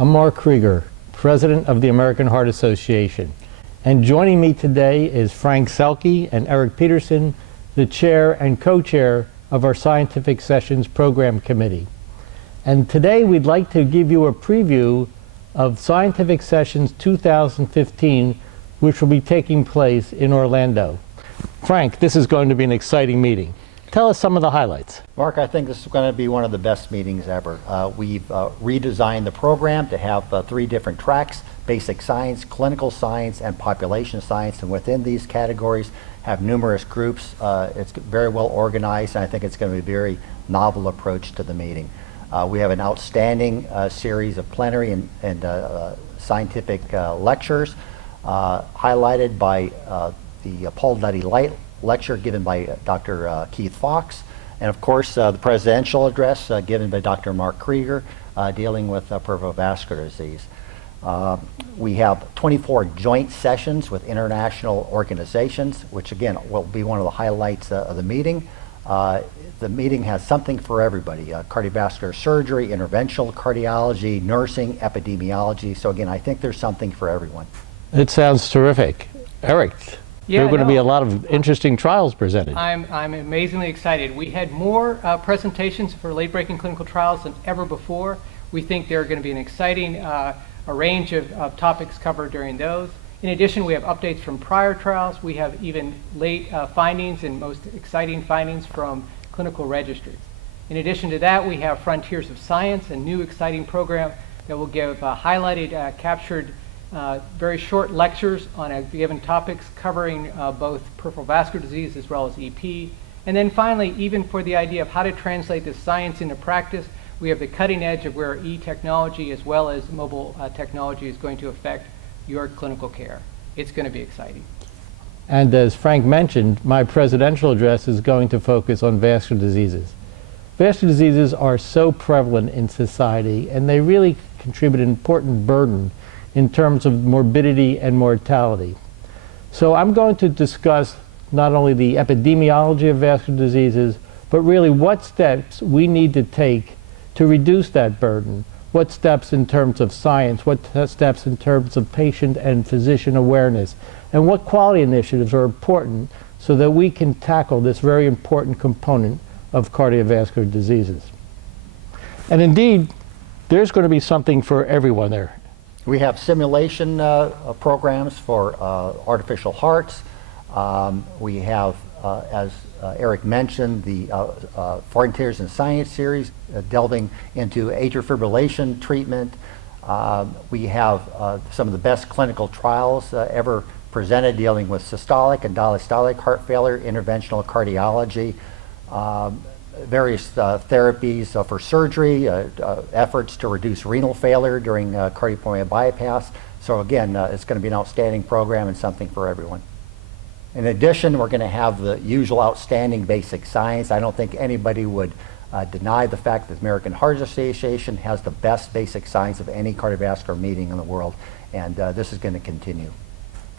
I'm Mark Creager, President of the American Heart Association. And joining me today is Frank Sellke and Eric Peterson, the Chair and Co-Chair of our Scientific Sessions Program Committee. And today we'd like to give you a preview of Scientific Sessions 2015, which will be taking place in Orlando. Frank, this is going to be an exciting meeting. Tell us some of the highlights. Mark, I think this is going to be one of the best meetings ever. We've redesigned the program to have 3 different tracks: basic science, clinical science, and population science. And within these categories have numerous groups. It's very well organized, and I think it's going to be a very novel approach to the meeting. We have an outstanding series of plenary and scientific lectures, highlighted by the Paul Duddy Light lecture given by Dr. Keith Fox, and of course the presidential address given by Dr. Mark Creager dealing with peripheral vascular disease. We have 24 joint sessions with international organizations, which again will be one of the highlights of the meeting. The meeting has something for everybody: cardiovascular surgery, interventional cardiology, nursing, epidemiology. So again, I think there's something for everyone. It sounds terrific. Eric, there are going to be a lot of interesting trials presented. I'm amazingly excited. We had more presentations for late-breaking clinical trials than ever before. We think there are going to be an exciting a range of topics covered during those. In addition, we have updates from prior trials. We have even late findings and most exciting findings from clinical registries. In addition to that, we have Frontiers of Science, a new exciting program that will give highlighted, captured, very short lectures on a given topics covering both peripheral vascular disease as well as EP. And then finally, even for the idea of how to translate this science into practice, we have the cutting edge of where e-technology as well as mobile technology is going to affect your clinical care. It's going to be exciting. And as Frank mentioned, my presidential address is going to focus on vascular diseases. Vascular diseases are so prevalent in society, and they really contribute an important burden in terms of morbidity and mortality. So I'm going to discuss not only the epidemiology of vascular diseases, but really what steps we need to take to reduce that burden. What steps in terms of science, what steps in terms of patient and physician awareness, and what quality initiatives are important so that we can tackle this very important component of cardiovascular diseases. And indeed, there's going to be something for everyone there. We have simulation programs for artificial hearts. We have, as Eric mentioned, the Frontiers in Science series delving into atrial fibrillation treatment. We have some of the best clinical trials ever presented dealing with systolic and diastolic heart failure, interventional cardiology, various therapies for surgery, efforts to reduce renal failure during cardiopulmonary bypass. So again, it's going to be an outstanding program and something for everyone. In addition, we're going to have the usual outstanding basic science. I don't think anybody would deny the fact that the American Heart Association has the best basic science of any cardiovascular meeting in the world, and this is going to continue.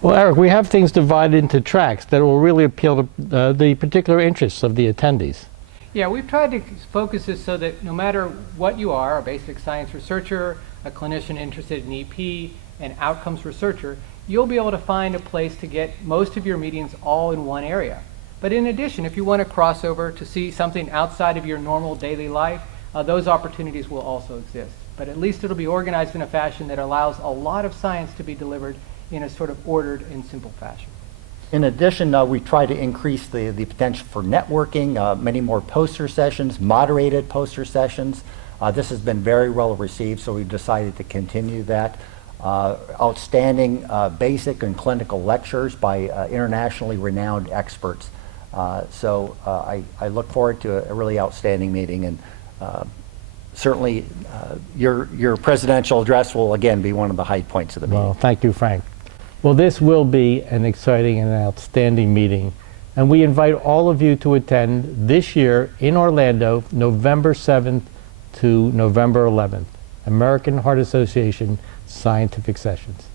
Well, Eric, we have things divided into tracks that will really appeal to the particular interests of the attendees. Yeah, we've tried to focus this so that no matter what you are, a basic science researcher, a clinician interested in EP, an outcomes researcher, you'll be able to find a place to get most of your meetings all in one area. But in addition, if you want to cross over to see something outside of your normal daily life, those opportunities will also exist. But at least it'll be organized in a fashion that allows a lot of science to be delivered in a sort of ordered and simple fashion. In addition, we try to increase the potential for networking, many more poster sessions, moderated poster sessions. This has been very well received, so we've decided to continue that. Outstanding basic and clinical lectures by internationally renowned experts. So I look forward to a really outstanding meeting, and certainly your presidential address will again be one of the high points of the meeting. Well, thank you, Frank. Well, this will be an exciting and outstanding meeting, and we invite all of you to attend this year in Orlando, November 7th to November 11th, American Heart Association Scientific Sessions.